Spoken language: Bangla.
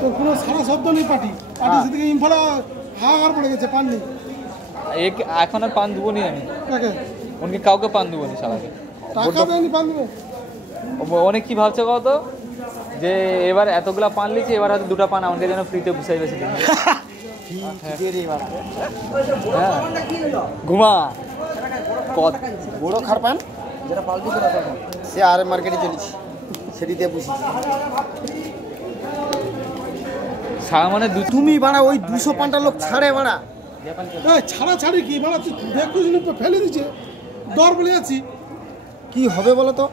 তো কোনো সারা শব্দ নেই পার্টি সেদিকে ইম্ফলা হাহাকার পড়ে গেছে পান নেই এখন আর পান দেবো নি আমি কাকে উনকে কাউকে পান দেবো নি সারাকে টাকা দেয়নি পান দেবে অনেক কি ভাবছে কত যে এবার এতগুলা পান লিখছে এবার হয়তো দুটো পান আমাকে যেন ফ্রিতে বুঝাই বেশি দিন ঘুমা কত বড় খার পান যেটা পাল্টি করে সে আর মার্কেটে চলেছি সেটিতে বুঝি সারা মানে তুমি বাড়া ওই 200 পানটা লোক ছাড়ে বাড়া ছাড়া ছাড়ি কি বাড়া তুই দেখো ফেলে দিচ্ছে দর বলে আছি কি হবে বলো তো